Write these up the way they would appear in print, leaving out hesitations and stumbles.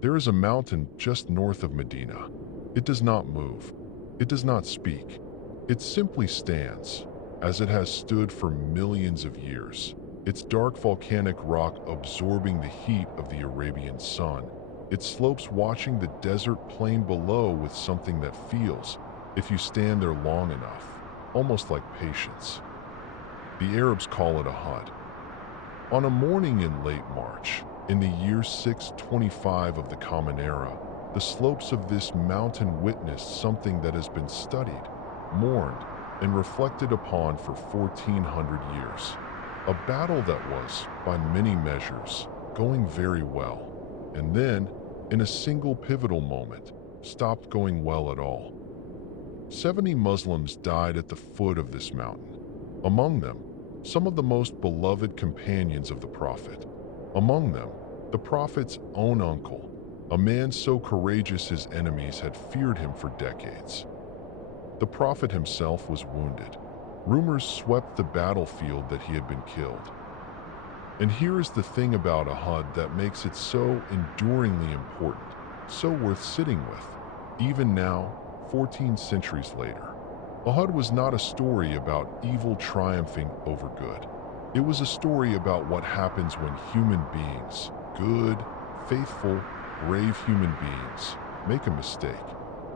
There is a mountain just north of Medina. It does not move. It does not speak. It simply stands, as it has stood for millions of years, its dark volcanic rock absorbing the heat of the Arabian sun, its slopes watching the desert plain below with something that feels, if you stand there long enough, almost like patience. The Arabs call it a hud. On a morning in late March, in the year 625 of the Common Era, the slopes of this mountain witnessed something that has been studied, mourned, and reflected upon for 1400 years. A battle that was, by many measures, going very well, and then, in a single pivotal moment, stopped going well at all. 70 Muslims died at the foot of this mountain. Among them, some of the most beloved companions of the Prophet. Among them, the Prophet's own uncle, a man so courageous his enemies had feared him for decades. The Prophet himself was wounded. Rumors swept the battlefield that he had been killed. And here is the thing about Uhud that makes it so enduringly important, so worth sitting with, even now, 14 centuries later. Uhud was not a story about evil triumphing over good. It was a story about what happens when human beings, good, faithful, brave human beings, make a mistake,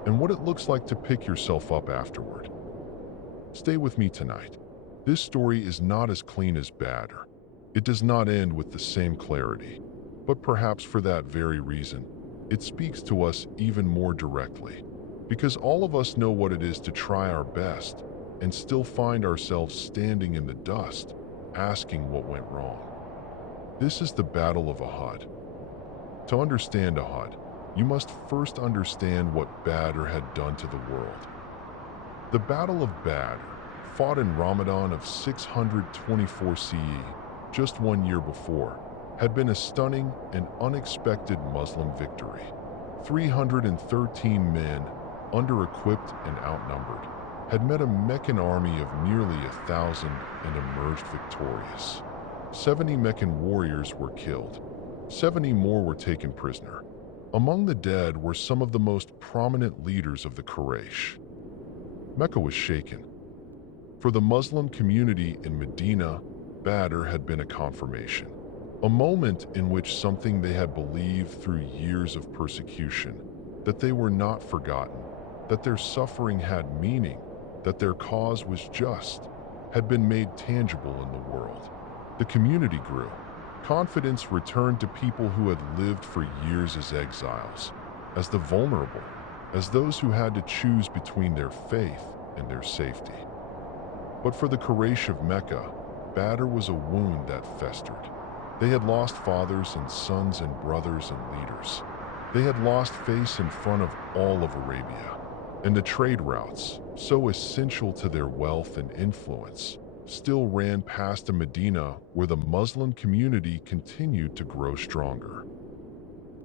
and what it looks like to pick yourself up afterward. Stay with me tonight. This story is not as clean as Badr. It does not end with the same clarity, but perhaps for that very reason, it speaks to us even more directly. Because all of us know what it is to try our best and still find ourselves standing in the dust, asking what went wrong. This is the Battle of Uhud. To understand Uhud, you must first understand what Badr had done to the world. The Battle of Badr, fought in Ramadan of 624 CE, just 1 year before, had been a stunning and unexpected Muslim victory. 313 men, under-equipped and outnumbered, had met a Meccan army of nearly 1,000 and emerged victorious. 70 Meccan warriors were killed. 70 more were taken prisoner. Among the dead were some of the most prominent leaders of the Quraysh. Mecca was shaken. For the Muslim community in Medina, Badr had been a confirmation. A moment in which something they had believed through years of persecution, that they were not forgotten, that their suffering had meaning, that their cause was just, had been made tangible in the world. The community grew. Confidence returned to people who had lived for years as exiles, as the vulnerable, as those who had to choose between their faith and their safety. But for the Quraysh of Mecca, Badr was a wound that festered. They had lost fathers and sons and brothers and leaders. They had lost face in front of all of Arabia. And the trade routes, so essential to their wealth and influence, still ran past a Medina where the Muslim community continued to grow stronger.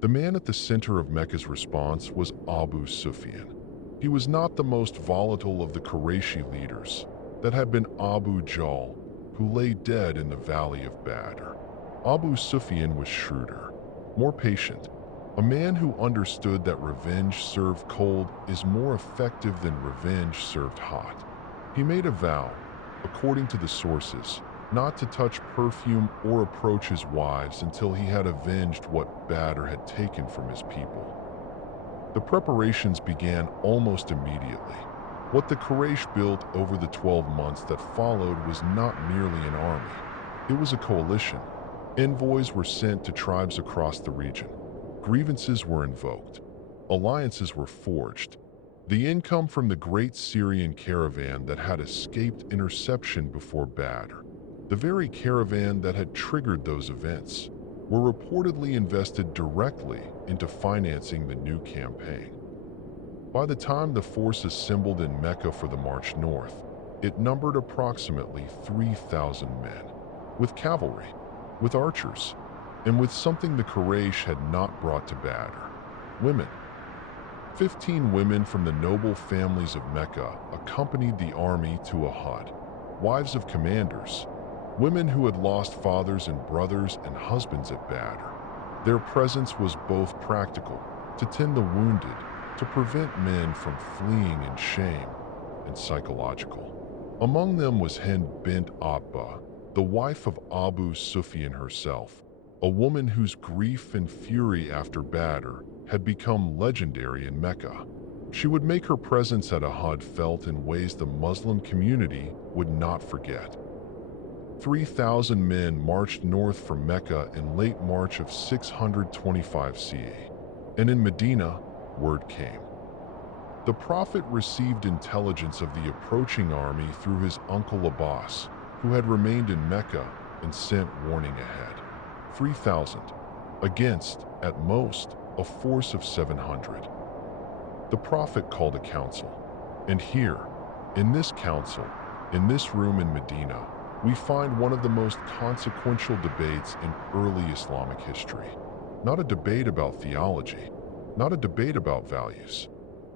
The man at the center of Mecca's response was Abu Sufyan. He was not the most volatile of the Qurayshi leaders. That had been Abu Jahl, who lay dead in the valley of Badr. Abu Sufyan was shrewder, more patient, a man who understood that revenge served cold is more effective than revenge served hot. He made a vow, according to the sources, not to touch perfume or approach his wives until he had avenged what Badr had taken from his people. The preparations began almost immediately. What the Quraysh built over the 12 months that followed was not merely an army. It was a coalition. Envoys were sent to tribes across the region. Grievances were invoked. Alliances were forged. The income from the great Syrian caravan that had escaped interception before Badr, the very caravan that had triggered those events, were reportedly invested directly into financing the new campaign. By the time the force assembled in Mecca for the march north, it numbered approximately 3,000 men, with cavalry, with archers, and with something the Quraysh had not brought to Badr: women. 15 women from the noble families of Mecca accompanied the army to Uhud, wives of commanders, women who had lost fathers and brothers and husbands at Badr. Their presence was both practical, to tend the wounded, to prevent men from fleeing in shame, and psychological. Among them was Hind bint Utbah, the wife of Abu Sufyan herself, a woman whose grief and fury after Badr had become legendary in Mecca. She would make her presence at Uhud felt in ways the Muslim community would not forget. 3,000 men marched north from Mecca in late March of 625 CE, and in Medina, word came. The Prophet received intelligence of the approaching army through his uncle Abbas, who had remained in Mecca, and sent warning ahead. 3,000, against, at most, a force of 700. The Prophet called a council. And here, in this council, in this room in Medina, we find one of the most consequential debates in early Islamic history. Not a debate about theology, not a debate about values,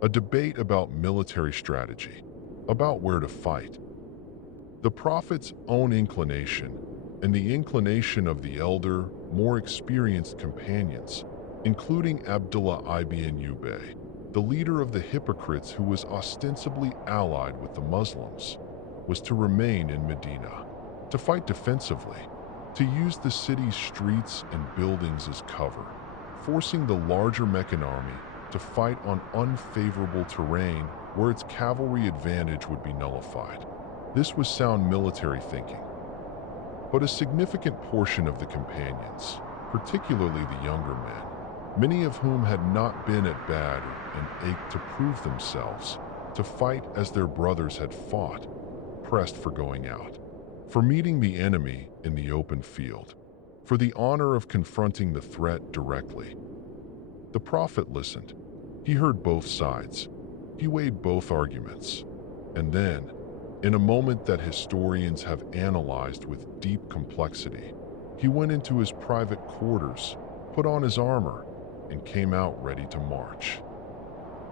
a debate about military strategy, about where to fight. The Prophet's own inclination, and the inclination of the elder, more experienced companions, including Abdullah ibn Ubay, the leader of the hypocrites who was ostensibly allied with the Muslims, was to remain in Medina, to fight defensively, to use the city's streets and buildings as cover, forcing the larger Meccan army to fight on unfavorable terrain where its cavalry advantage would be nullified. This was sound military thinking. But a significant portion of the companions, particularly the younger men, many of whom had not been at Badr and ached to prove themselves, to fight as their brothers had fought, pressed for going out, for meeting the enemy in the open field, for the honor of confronting the threat directly. The Prophet listened. He heard both sides. He weighed both arguments. And then, in a moment that historians have analyzed with deep complexity, he went into his private quarters, put on his armor, and came out ready to march.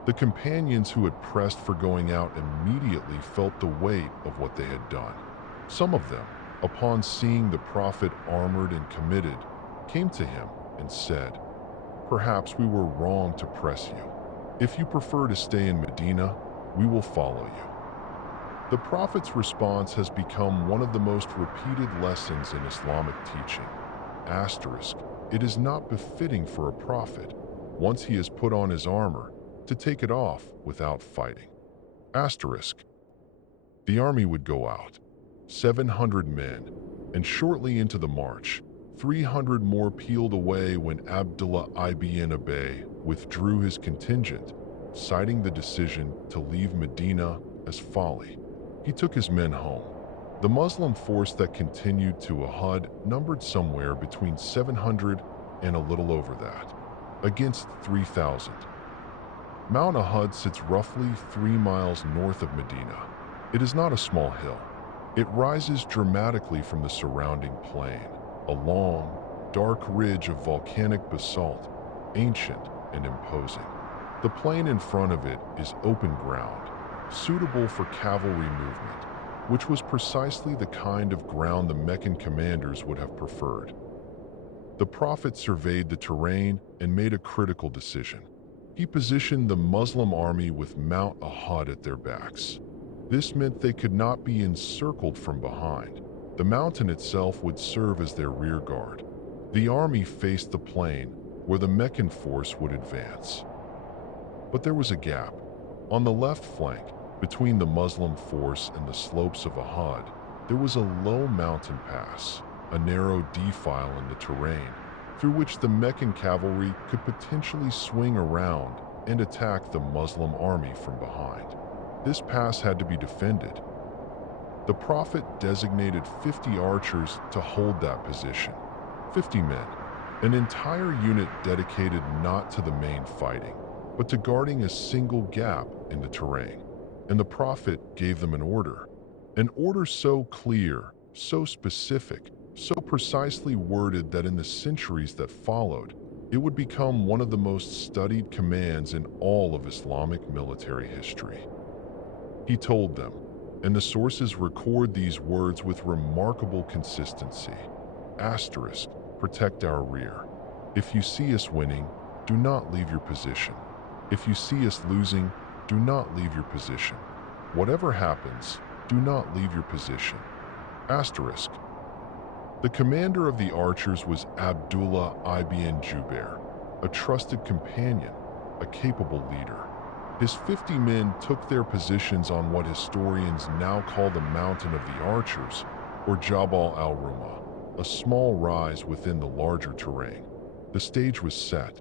The companions who had pressed for going out immediately felt the weight of what they had done. Some of them, upon seeing the Prophet armored and committed, came to him and said, "Perhaps we were wrong to press you. If you prefer to stay in Medina, we will follow you." The Prophet's response has become one of the most repeated lessons in Islamic teaching. Asterisk, it is not befitting for a prophet, once he has put on his armor, to take it off without fighting. Asterisk. The army would go out, 700 men, and shortly into the march, 300 more peeled away when Abdullah ibn Ubay withdrew his contingent, citing the decision to leave Medina as folly. He took his men home. The Muslim force that continued to Uhud numbered somewhere between 700 and a little over that, against 3,000. Mount Uhud sits roughly 3 miles north of Medina. It is not a small hill. It rises dramatically from the surrounding plain, a long, dark ridge of volcanic basalt, ancient and imposing. The plain in front of it is open ground, suitable for cavalry movement, which was precisely the kind of ground the Meccan commanders would have preferred. The Prophet surveyed the terrain and made a critical decision. He positioned the Muslim army with Mount Uhud at their backs. This meant they could not be encircled from behind. The mountain itself would serve as their rear guard. The army faced the plain, where the Meccan force would advance. But there was a gap. On the left flank, between the Muslim force and the slopes of Uhud, there was a low mountain pass, a narrow defile in the terrain, through which the Meccan cavalry could potentially swing around and attack the Muslim army from behind. This pass had to be defended. The Prophet designated 50 archers to hold that position. 50 men, an entire unit dedicated not to the main fighting, but to guarding a single gap in the terrain. And the Prophet gave them an order so clear, so specific, so precisely worded that in the centuries that followed, it would become one of the most studied commands in all of Islamic military history. He told them, and the sources record these words with remarkable consistency, asterisk, protect our rear. If you see us winning, do not leave your position. If you see us losing, do not leave your position. Whatever happens, do not leave your position. Asterisk. The commander of the archers was Abdullah ibn Jubair, a trusted companion, a capable leader. His 50 men took their positions on what historians now call the Mountain of the Archers, or Jabal al-Rumah, a small rise within the larger terrain. The stage was set.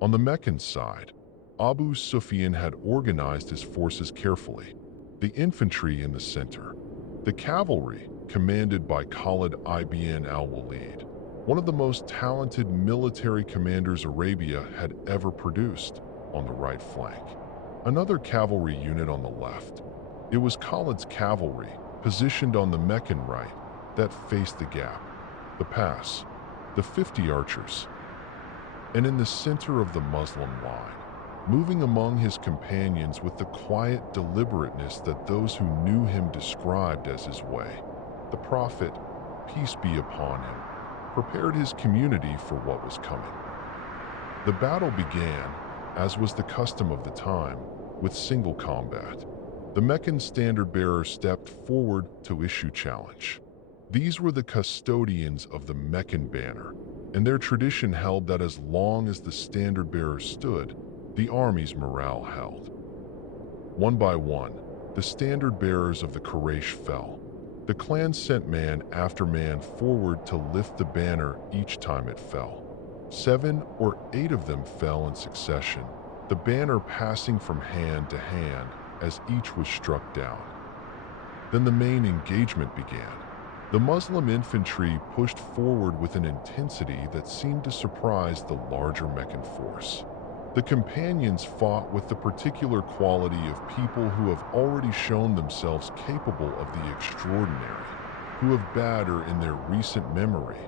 On the Meccan side, Abu Sufyan had organized his forces carefully. The infantry in the center, the cavalry, commanded by Khalid ibn al-Walid, one of the most talented military commanders Arabia had ever produced, on the right flank. Another cavalry unit on the left. It was Khalid's cavalry, positioned on the Meccan right, that faced the gap, the pass, the 50 archers. And in the center of the Muslim line, moving among his companions with the quiet deliberateness that those who knew him described as his way, the Prophet, peace be upon him, prepared his community for what was coming. The battle began, as was the custom of the time, with single combat. The Meccan standard-bearers stepped forward to issue challenge. These were the custodians of the Meccan banner, and their tradition held that as long as the standard-bearer stood, the army's morale held. One by one, the standard-bearers of the Quraysh fell. The clan sent man after man forward to lift the banner each time it fell. 7 or 8 of them fell in succession, the banner passing from hand to hand as each was struck down. Then the main engagement began. The Muslim infantry pushed forward with an intensity that seemed to surprise the larger Meccan force. The companions fought with the particular quality of people who have already shown themselves capable of the extraordinary, who have Badr in their recent memory,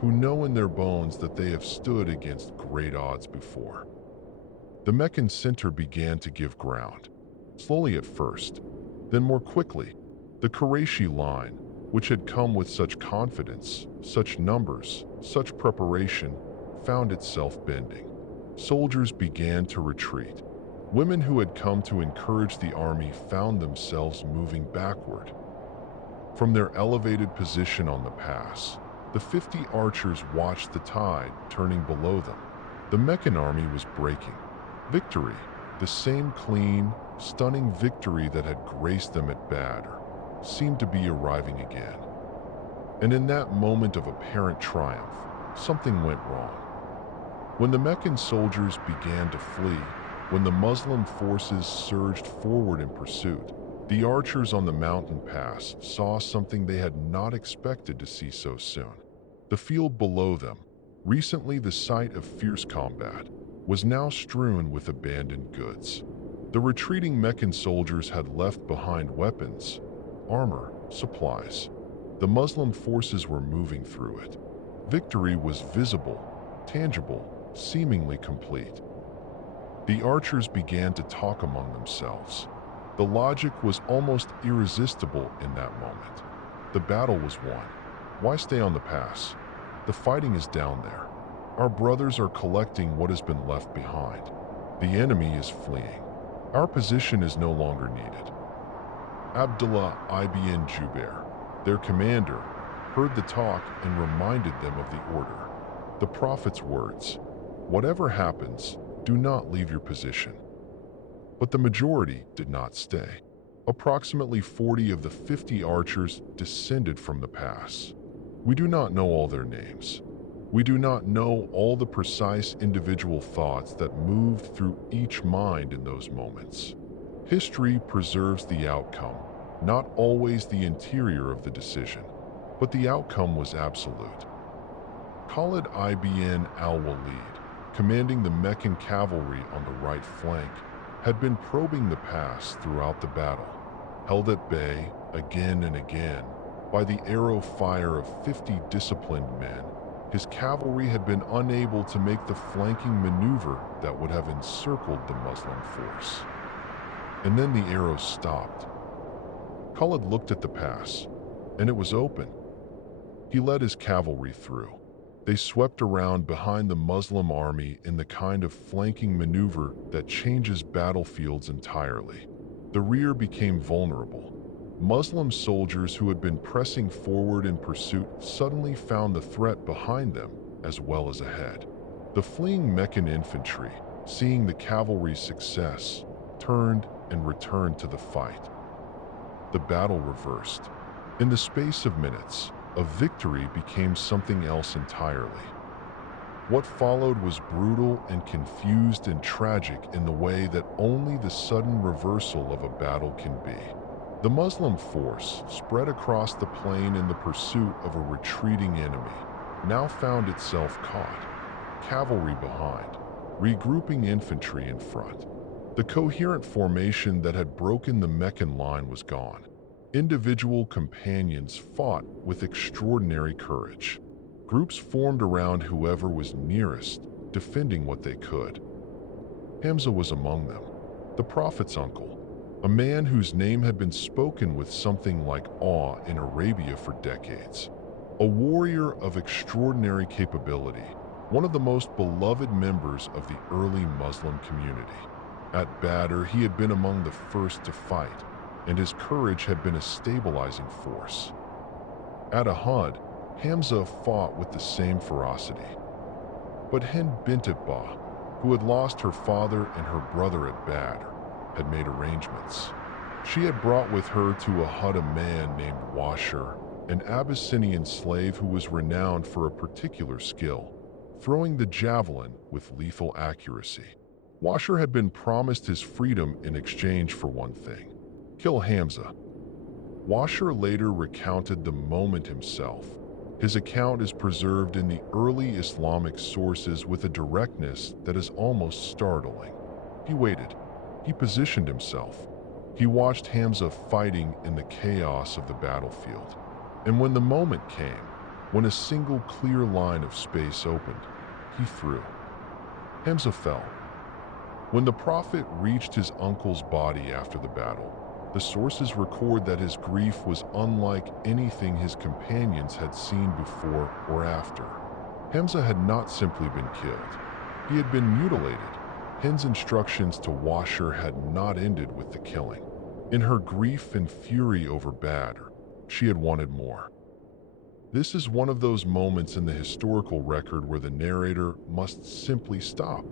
who know in their bones that they have stood against great odds before. The Meccan center began to give ground, slowly at first, then more quickly. The Qurayshi line, which had come with such confidence, such numbers, such preparation, found itself bending. Soldiers began to retreat. Women who had come to encourage the army found themselves moving backward. From their elevated position on the pass, the 50 archers watched the tide turning below them. The Meccan army was breaking. Victory, the same clean, stunning victory that had graced them at Badr, seemed to be arriving again. And in that moment of apparent triumph, something went wrong. When the Meccan soldiers began to flee, when the Muslim forces surged forward in pursuit, the archers on the mountain pass saw something they had not expected to see so soon. The field below them, recently the site of fierce combat, was now strewn with abandoned goods. The retreating Meccan soldiers had left behind weapons, armor, supplies. The Muslim forces were moving through it. Victory was visible, tangible, seemingly complete. The archers began to talk among themselves. The logic was almost irresistible in that moment. The battle was won. Why stay on the pass? The fighting is down there. Our brothers are collecting what has been left behind. The enemy is fleeing. Our position is no longer needed. Abdullah ibn Jubair, their commander, heard the talk and reminded them of the order. The Prophet's words, "Whatever happens, do not leave your position." But the majority did not stay. Approximately 40 of the 50 archers descended from the pass. We do not know all their names. We do not know all the precise individual thoughts that moved through each mind in those moments. History preserves the outcome, not always the interior of the decision, but the outcome was absolute. Khalid ibn al-Walid, commanding the Meccan cavalry on the right flank, had been probing the pass throughout the battle, held at bay again and again by the arrow fire of 50 disciplined men. His cavalry had been unable to make the flanking maneuver that would have encircled the Muslim force. And then the arrows stopped. Khalid looked at the pass, and it was open. He led his cavalry through. They swept around behind the Muslim army in the kind of flanking maneuver that changes battlefields entirely. The rear became vulnerable. Muslim soldiers who had been pressing forward in pursuit suddenly found the threat behind them as well as ahead. The fleeing Meccan infantry, seeing the cavalry's success, turned and returned to the fight. The battle reversed. In the space of minutes, a victory became something else entirely. What followed was brutal and confused and tragic in the way that only the sudden reversal of a battle can be. The Muslim force, spread across the plain in the pursuit of a retreating enemy, now found itself caught. Cavalry behind, regrouping infantry in front. The coherent formation that had broken the Meccan line was gone. Individual companions fought with extraordinary courage. Groups formed around whoever was nearest, defending what they could. Hamza was among them, the Prophet's uncle, a man whose name had been spoken with something like awe in Arabia for decades. A warrior of extraordinary capability, one of the most beloved members of the early Muslim community. At Badr, he had been among the first to fight, and his courage had been a stabilizing force. At Uhud, Hamza fought with the same ferocity. But Hind bint Utbah, who had lost her father and her brother at Badr, had made arrangements. She had brought with her to Uhud a man named Washer, an Abyssinian slave who was renowned for a particular skill, throwing the javelin with lethal accuracy. Washer had been promised his freedom in exchange for one thing: kill Hamza. Washer later recounted the moment himself. His account is preserved in the early Islamic sources with a directness that is almost startling. He waited. He positioned himself. He watched Hamza fighting in the chaos of the battlefield. And when the moment came, when a single clear line of space opened, he threw. Hamza fell. When the Prophet reached his uncle's body after the battle, the sources record that his grief was unlike anything his companions had seen before or after. Hamza had not simply been killed. He had been mutilated. Hind's instructions to Washer had not ended with the killing. In her grief and fury over Badr, she had wanted more. This is one of those moments in the historical record where the narrator must simply stop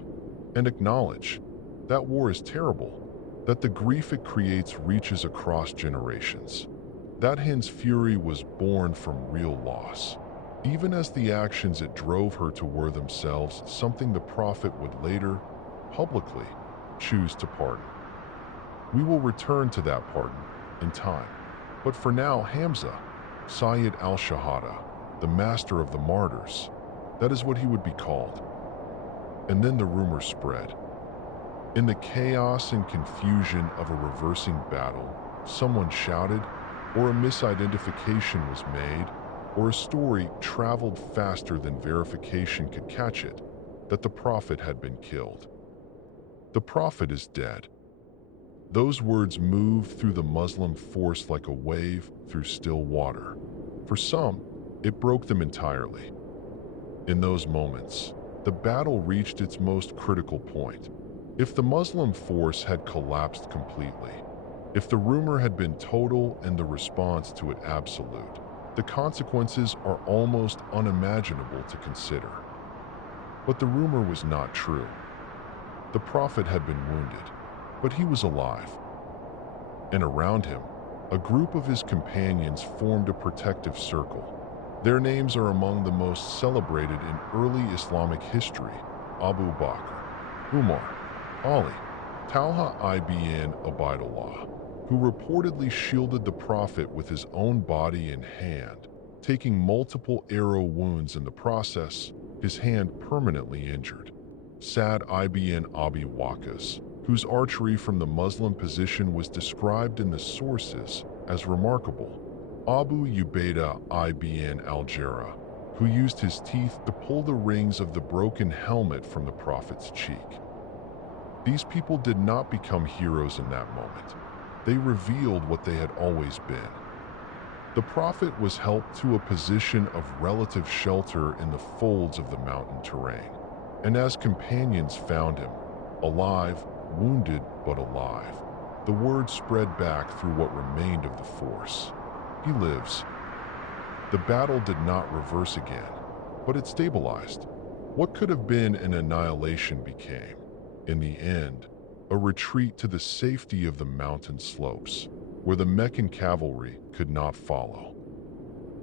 and acknowledge that war is terrible, that the grief it creates reaches across generations. That Hind's fury was born from real loss, even as the actions it drove her to were themselves something the Prophet would later, publicly, choose to pardon. We will return to that pardon in time. But for now, Hamza, Sayyid al-Shahada, the master of the martyrs, that is what he would be called. And then the rumor spread. In the chaos and confusion of a reversing battle, someone shouted, or a misidentification was made, or a story traveled faster than verification could catch it, that the Prophet had been killed. The Prophet is dead. Those words moved through the Muslim force like a wave through still water. For some, it broke them entirely. In those moments, the battle reached its most critical point. If the Muslim force had collapsed completely, if the rumor had been total and the response to it absolute, the consequences are almost unimaginable to consider. But the rumor was not true. The Prophet had been wounded, but he was alive. And around him, a group of his companions formed a protective circle. Their names are among the most celebrated in early Islamic history: Abu Bakr, Umar, Ali, Talha ibn Ubaidullah, who reportedly shielded the Prophet with his own body and hand, taking multiple arrow wounds in the process, his hand permanently injured. Sa'd ibn Abi Waqqas, whose archery from the Muslim position was described in the sources as remarkable. Abu Ubaidah ibn al-Jarrah, who used his teeth to pull the rings of the broken helmet from the Prophet's cheek. These people did not become heroes in that moment. They revealed what they had always been: The Prophet was helped to a position of relative shelter in the folds of the mountain terrain, and as companions found him, alive, wounded but alive, the word spread back through what remained of the force. He lives. The battle did not reverse again, but it stabilized. What could have been an annihilation became, in the end, a retreat to the safety of the mountain slopes, where the Meccan cavalry could not follow.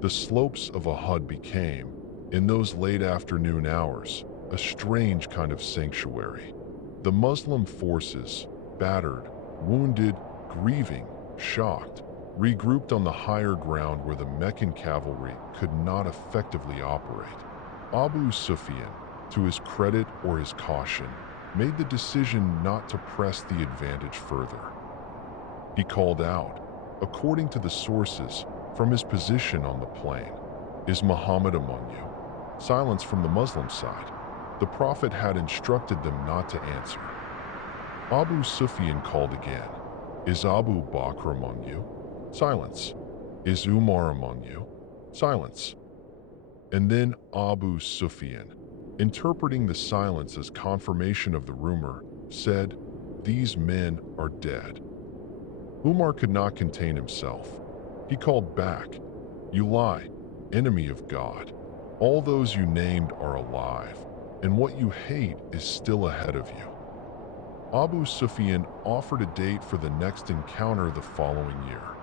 The slopes of Uhud became, in those late afternoon hours, a strange kind of sanctuary. The Muslim forces, battered, wounded, grieving, shocked, regrouped on the higher ground where the Meccan cavalry could not effectively operate. Abu Sufyan, to his credit or his caution, made the decision not to press the advantage further. He called out, according to the sources, from his position on the plain, "Is Muhammad among you?" Silence from the Muslim side. The Prophet had instructed them not to answer. Abu Sufyan called again, "Is Abu Bakr among you?" Silence. "Is Umar among you?" Silence. And then Abu Sufyan, interpreting the silence as confirmation of the rumor, said, "These men are dead." Umar could not contain himself. He called back, "You lie, enemy of God. All those you named are alive, and what you hate is still ahead of you." Abu Sufyan offered a date for the next encounter the following year.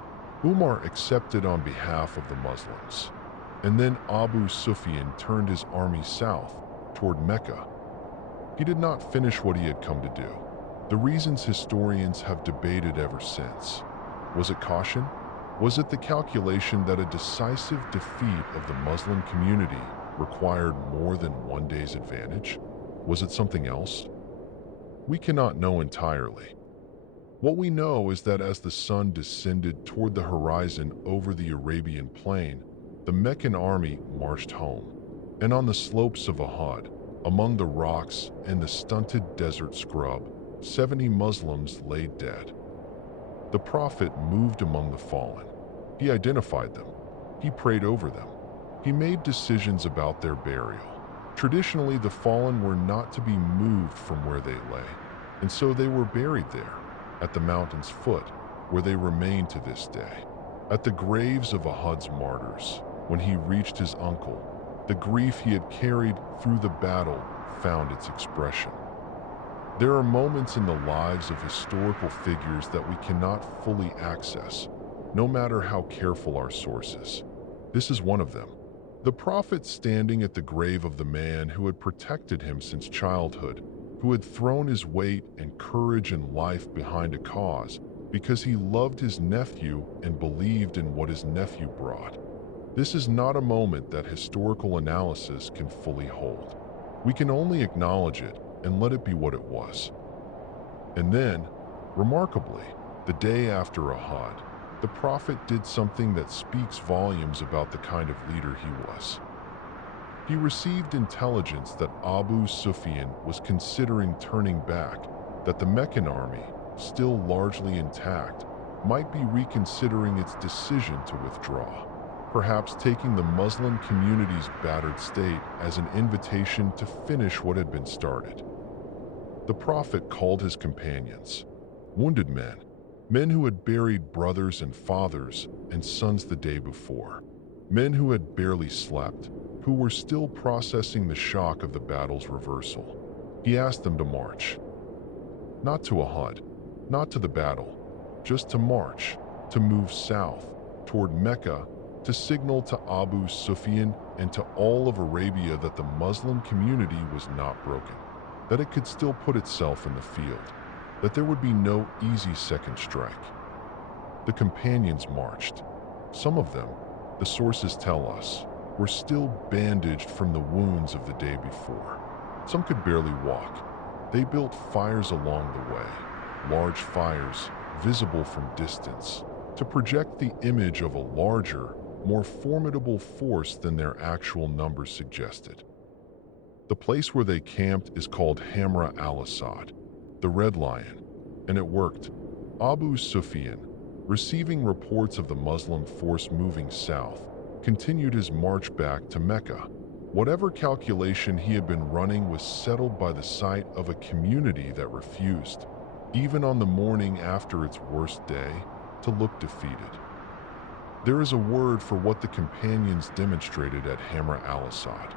Umar accepted on behalf of the Muslims. And then Abu Sufyan turned his army south, toward Mecca. He did not finish what he had come to do. The reasons historians have debated ever since. Was it caution? Was it the calculation that a decisive defeat of the Muslim community required more than one day's advantage? Was it something else? We cannot know entirely. What we know is that as the sun descended toward the horizon over the Arabian plain, the Meccan army marched home. And on the slopes of Uhud, among the rocks and the stunted desert scrub, 70 Muslims lay dead. The Prophet moved among the fallen. He identified them. He prayed over them. He made decisions about their burial. Traditionally, the fallen were not to be moved from where they lay, and so they were buried there, at the mountain's foot, where they remain to this day. At the graves of Uhud's martyrs, when he reached his uncle, the grief he had carried through the battle found its expression. There are moments in the lives of historical figures that we cannot fully access, no matter how careful our sources. This is one of them. The Prophet standing at the grave of the man who had protected him since childhood, who had thrown his weight and courage and life behind a cause because he loved his nephew and believed in what his nephew brought. This is not a moment that historical analysis can fully hold. We can only acknowledge it and let it be what it was. And then, remarkably, the day after Uhud, the Prophet did something that speaks volumes about the kind of leader he was. He received intelligence that Abu Sufyan was considering turning back, that the Meccan army, still largely intact, might be reconsidering its decision to withdraw, perhaps taking the Muslim community's battered state as an invitation to finish what had been started. The Prophet called his companions, wounded men, men who had buried brothers and fathers and sons the day before, men who had barely slept, who were still processing the shock of the battle's reversal. He asked them to march. Not to Uhud, not to the battle, just to march, to move south, toward Mecca, to signal to Abu Sufyan and to all of Arabia that the Muslim community was not broken, that it could still put itself in the field, that there would be no easy second strike. The companions marched. Some of them, the sources tell us, were still bandaged from the wounds of the day before. Some could barely walk. They built fires along the way, large fires, visible from distance, to project the image of a larger, more formidable force than their actual numbers suggested. The place where they camped is called Hamra al-Assad, the Red Lion, and it worked. Abu Sufyan, receiving reports of the Muslim force moving south, continued his march back to Mecca. Whatever calculation he had been running was settled by the sight of a community that refused, even on the morning after its worst day, to look defeated. There is a word for what the companions demonstrated at Hamra al-Assad.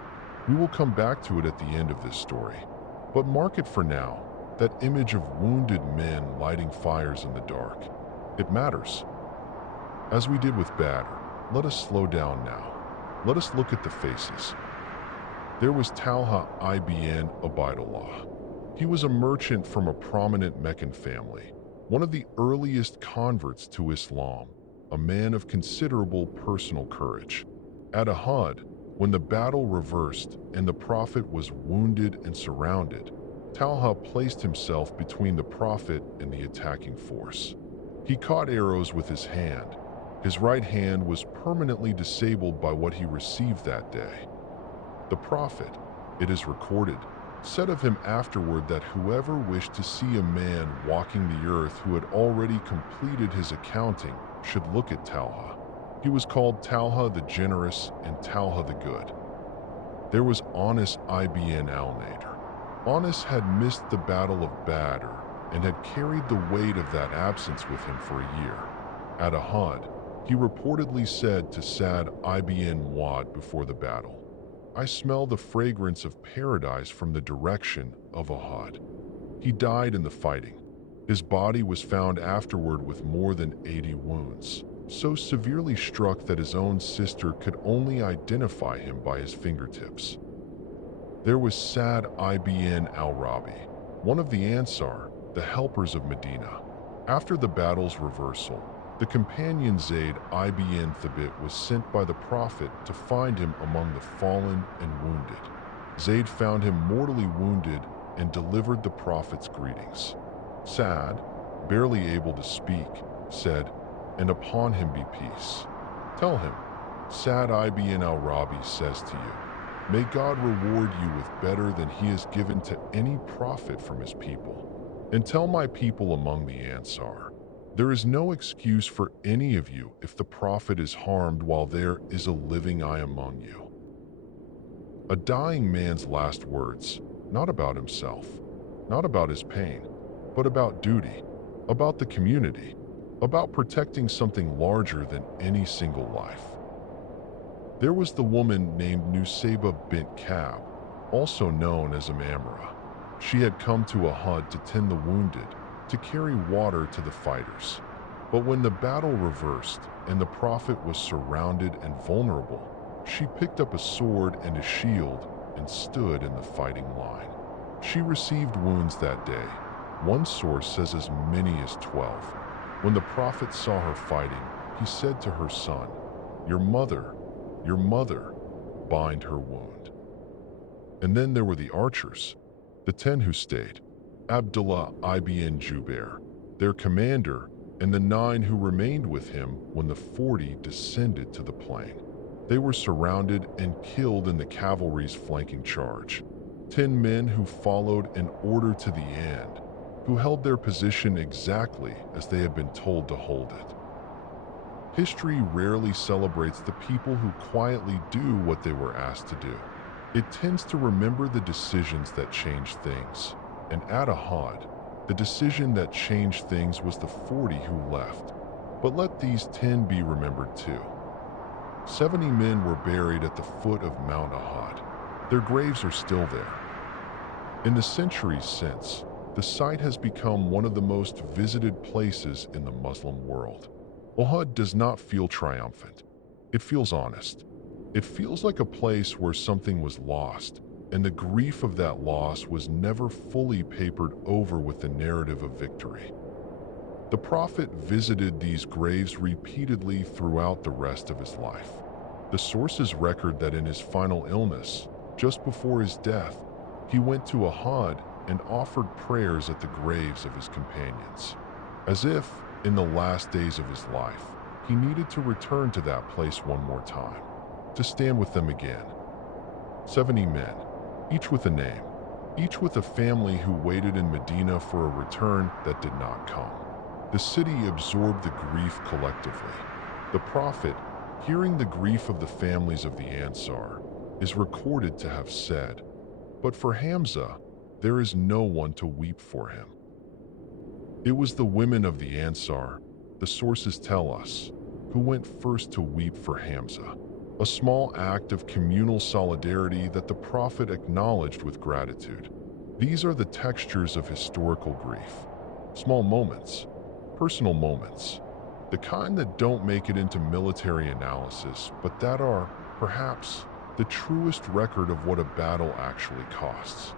We will come back to it at the end of this story, but mark it for now, that image of wounded men lighting fires in the dark. It matters. As we did with Badr, let us slow down now. Let us look at the faces. There was Talha ibn Ubaidullah. He was a merchant from a prominent Meccan family, one of the earliest converts to Islam, a man of considerable personal courage. At Uhud, when the battle reversed and the Prophet was wounded and surrounded, Talha placed himself between the Prophet and the attacking force. He caught arrows with his hand. His right hand was permanently disabled by what he received that day. The Prophet, it is recorded, said of him afterward that whoever wished to see a man walking the earth who had already completed his accounting should look at Talha. He was called Talha the Generous and Talha the Good. There was Anas ibn al-Nadir. Anas had missed the Battle of Badr and had carried the weight of that absence with him for a year. At Uhud, he reportedly said to Sa'd ibn Mu'adh before the battle, "I smell the fragrance of paradise from the direction of Uhud." He died in the fighting. His body was found afterward with more than 80 wounds, so severely struck that his own sister could only identify him by his fingertips. There was Sa'd ibn al-Rabi, one of the Ansar, the helpers of Medina. After the battle's reversal, the companion Zayd ibn Thabit was sent by the Prophet to find him among the fallen and wounded. Zayd found him mortally wounded and delivered the Prophet's greetings. Sa'd, barely able to speak, said, "And upon him be peace. Tell him, Sa'd ibn al-Rabi says to you, may God reward you with better than he has given to any prophet from his people. And tell my people among the Ansar, there is no excuse for any of you if the Prophet is harmed while there is a living eye among you." A dying man's last words, not about himself, not about his pain, but about duty, about the community, about protecting something larger than any single life. There was the woman named Nusayba bint Ka'b, also known as Amamra. She had come to Uhud to tend the wounded, to carry water to the fighters. But when the battle reversed and the Prophet was surrounded and vulnerable, she picked up a sword and a shield and stood in the fighting line. She received wounds that day. One source says as many as 12. When the Prophet saw her fighting, he said to her son, your mother, bind her wound." And then there were the archers, the 10 who stayed, Abdullah ibn Jubair, their commander, and the 9 who remained with him when the 40 descended to the plain. They were surrounded and killed in the cavalry's flanking charge. 10 men who followed an order to the end, who held their position exactly as they had been told to hold it. History rarely celebrates the people who quietly do what they were asked to do. It tends to remember the decisions that change things. And at Uhud, the decision that changed things was the 40 who left. But let these 10 be remembered too. 70 men were buried at the foot of Mount Uhud. Their graves are still there. In the centuries since, the site has become one of the most visited places in the Muslim world. Uhud does not feel triumphant. It feels honest. It feels like a place where something was lost, and the grief of that loss was never fully papered over with the narrative of victory. The Prophet visited these graves repeatedly throughout the rest of his life. The sources record that in his final illness, just before his death, he went to Uhud and offered prayers at the graves of his companions, as if, in the last days of his life, he needed to return to that place one more time, to stand with them again. 70 men, each with a name, each with a family who waited in Medina for a return that did not come. The city absorbed the grief collectively. The Prophet, hearing the grief of the families of the Ansar, is recorded to have said, "But for Hamza, there is no one to weep for him." It was the women of the Ansar, the sources tell us, who went first to weep for Hamza, a small act of communal solidarity that the Prophet acknowledged with gratitude. These are the textures of historical grief. Small moments, personal moments, the kind that don't make it into military analysis, but that are, perhaps, the truest record of what a battle actually costs.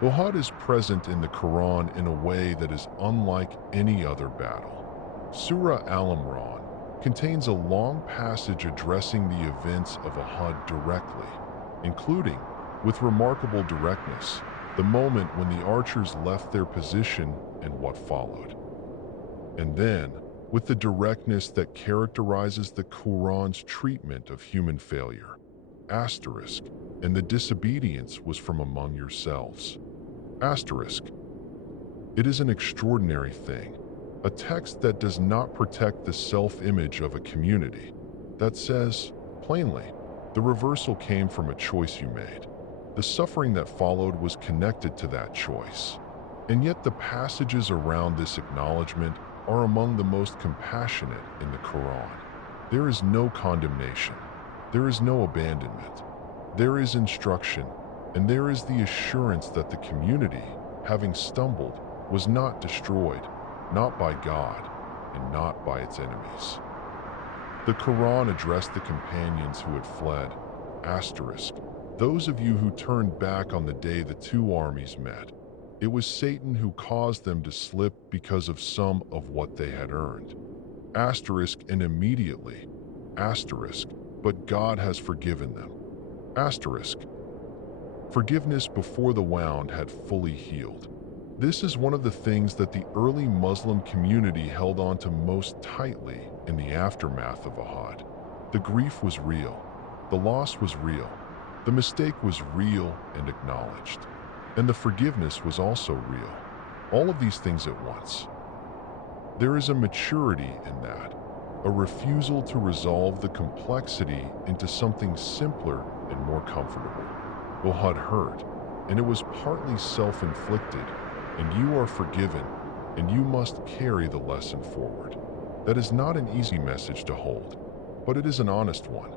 Uhud is present in the Quran in a way that is unlike any other battle. Surah Al-Imran contains a long passage addressing the events of Uhud directly, including, with remarkable directness, the moment when the archers left their position and what followed. And then, with the directness that characterizes the Quran's treatment of human failure, asterisk, and the disobedience was from among yourselves. Asterisk. It is an extraordinary thing, a text that does not protect the self-image of a community, that says, plainly, the reversal came from a choice you made. The suffering that followed was connected to that choice. And yet the passages around this acknowledgement are among the most compassionate in the Quran. There is no condemnation. There is no abandonment. There is instruction, and there is the assurance that the community, having stumbled, was not destroyed, not by God, and not by its enemies. The Quran addressed the companions who had fled, asterisk, those of you who turned back on the day the two armies met. It was Satan who caused them to slip because of some of what they had earned. Asterisk, and immediately, asterisk, but God has forgiven them. Asterisk. Forgiveness before the wound had fully healed. This is one of the things that the early Muslim community held on to most tightly in the aftermath of Uhud. The grief was real. The loss was real. The mistake was real and acknowledged. And the forgiveness was also real. All of these things at once. There is a maturity in that, a refusal to resolve the complexity into something simpler and more comfortable. Uhud hurt, and it was partly self-inflicted, and you are forgiven, and you must carry the lesson forward. That is not an easy message to hold, but it is an honest one.